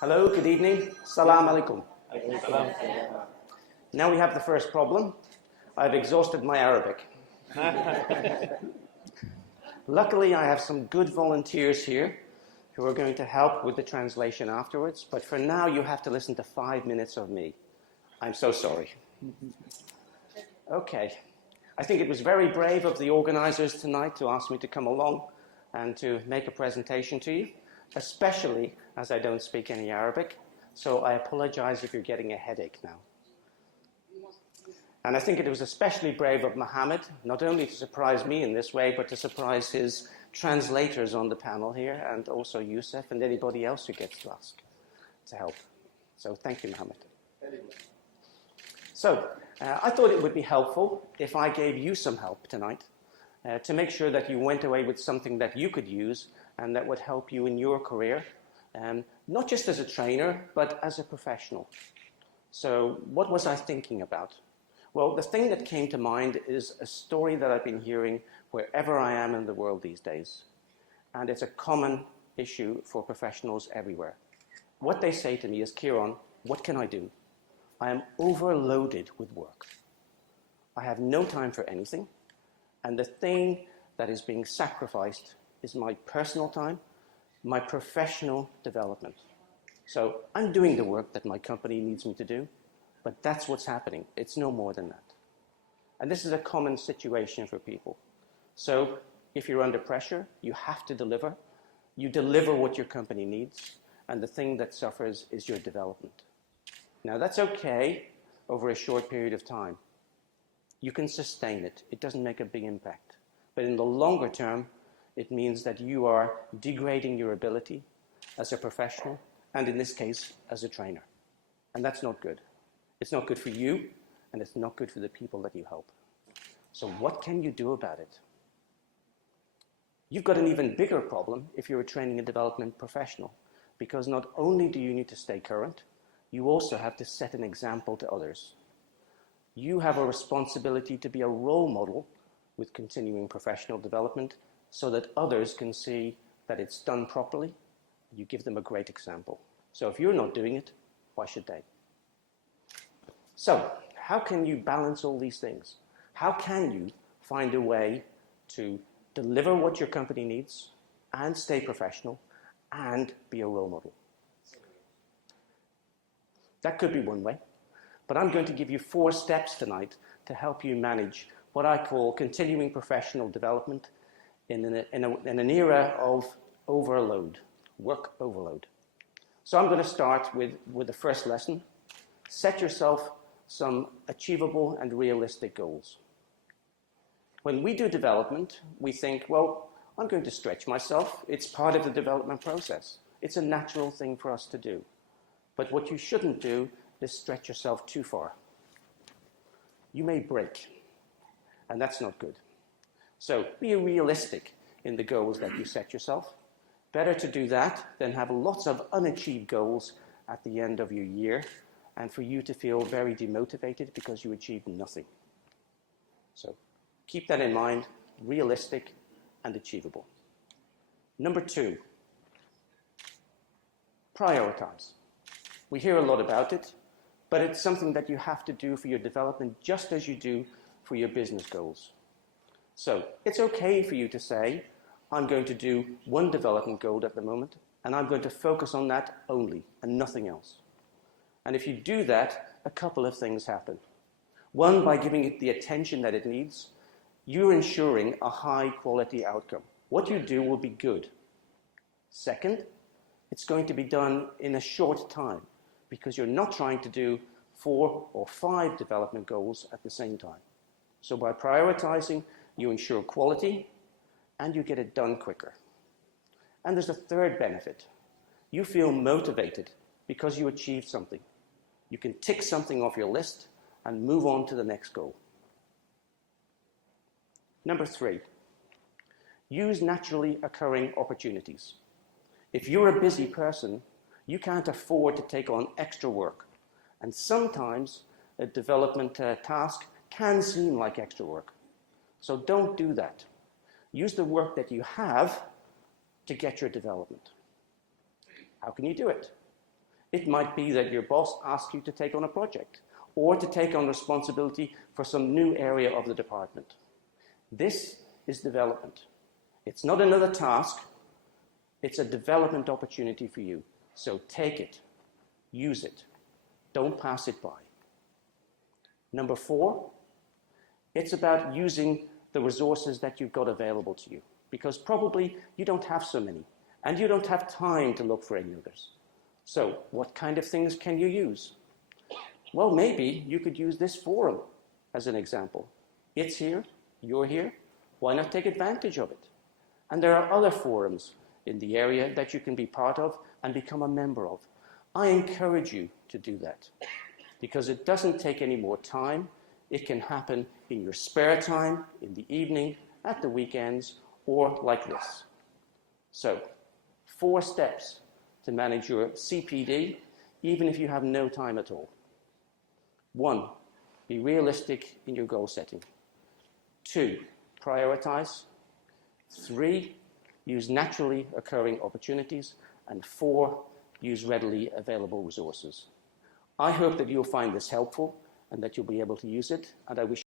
Hello, good evening. Salam alaikum. Now we have the first problem. I've exhausted my Arabic. Luckily, I have some good volunteers here who are going to help with the translation afterwards, but for now you have to listen to 5 minutes of me. I'm so sorry. Okay. I think it was very brave of the organizers tonight to ask me to come along and to make a presentation to you, especially as I don't speak any Arabic, so I apologize if you're getting a headache now. And I think it was especially brave of Mohammed, not only to surprise me in this way, but to surprise his translators on the panel here, and also Youssef and anybody else who gets to ask to help. So thank you, Mohammed. So I thought it would be helpful if I gave you some help tonight to make sure that you went away with something that you could use and that would help you in your career, not just as a trainer, but as a professional. So what was I thinking about? Well, the thing that came to mind is a story that I've been hearing wherever I am in the world these days. And it's a common issue for professionals everywhere. What they say to me is, Ciran, what can I do? I am overloaded with work. I have no time for anything. And the thing that is being sacrificed is my personal time, my professional development. So I'm doing the work that my company needs me to do, but that's what's happening. It's no more than that. And this is a common situation for people. So if you're under pressure, you have to deliver. You deliver what your company needs, and the thing that suffers is your development. Now that's okay over a short period of time. You can sustain it. It doesn't make a big impact. But in the longer term, it means that you are degrading your ability as a professional, and in this case, as a trainer. And that's not good. It's not good for you, and it's not good for the people that you help. So what can you do about it? You've got an even bigger problem if you're a training and development professional, because not only do you need to stay current, you also have to set an example to others. You have a responsibility to be a role model with continuing professional development so that others can see that it's done properly. You give them a great example. So if you're not doing it, why should they? So how can you balance all these things? How can you find a way to deliver what your company needs and stay professional and be a role model? That could be one way, but I'm going to give you 4 steps tonight to help you manage what I call continuing professional development in an era of overload, work overload. So I'm going to start with the first lesson. Set yourself some achievable and realistic goals. When we do development, we think, well, I'm going to stretch myself. It's part of the development process. It's a natural thing for us to do. But what you shouldn't do is stretch yourself too far. You may break, and that's not good. So be realistic in the goals that you set yourself. Better to do that than have lots of unachieved goals at the end of your year and for you to feel very demotivated because you achieved nothing. So keep that in mind, realistic and achievable. Number 2, prioritize. We hear a lot about it, but it's something that you have to do for your development just as you do for your business goals. So it's okay for you to say, I'm going to do one development goal at the moment, and I'm going to focus on that only and nothing else. And if you do that, a couple of things happen. One, by giving it the attention that it needs, you're ensuring a high quality outcome. What you do will be good. Second, it's going to be done in a short time because you're not trying to do 4 or 5 development goals at the same time. So by prioritizing, you ensure quality and you get it done quicker. And there's a third benefit. You feel motivated because you achieved something. You can tick something off your list and move on to the next goal. Number 3, use naturally occurring opportunities. If you're a busy person, you can't afford to take on extra work. And sometimes a development task can seem like extra work. So don't do that. Use the work that you have to get your development. How can you do it? It might be that your boss asks you to take on a project or to take on responsibility for some new area of the department. This is development. It's not another task, it's a development opportunity for you. So take it, use it, don't pass it by. Number 4, it's about using the resources that you've got available to you, because probably you don't have so many, and you don't have time to look for any others. So what kind of things can you use? Well, maybe you could use this forum as an example. It's here, you're here, why not take advantage of it? And there are other forums in the area that you can be part of and become a member of. I encourage you to do that, because it doesn't take any more time. It can happen in your spare time, in the evening, at the weekends, or like this. So, 4 steps to manage your CPD, even if you have no time at all. 1, be realistic in your goal setting. 2, prioritize. 3, use naturally occurring opportunities. And 4, use readily available resources. I hope that you'll find this helpful and that you'll be able to use it, and I wish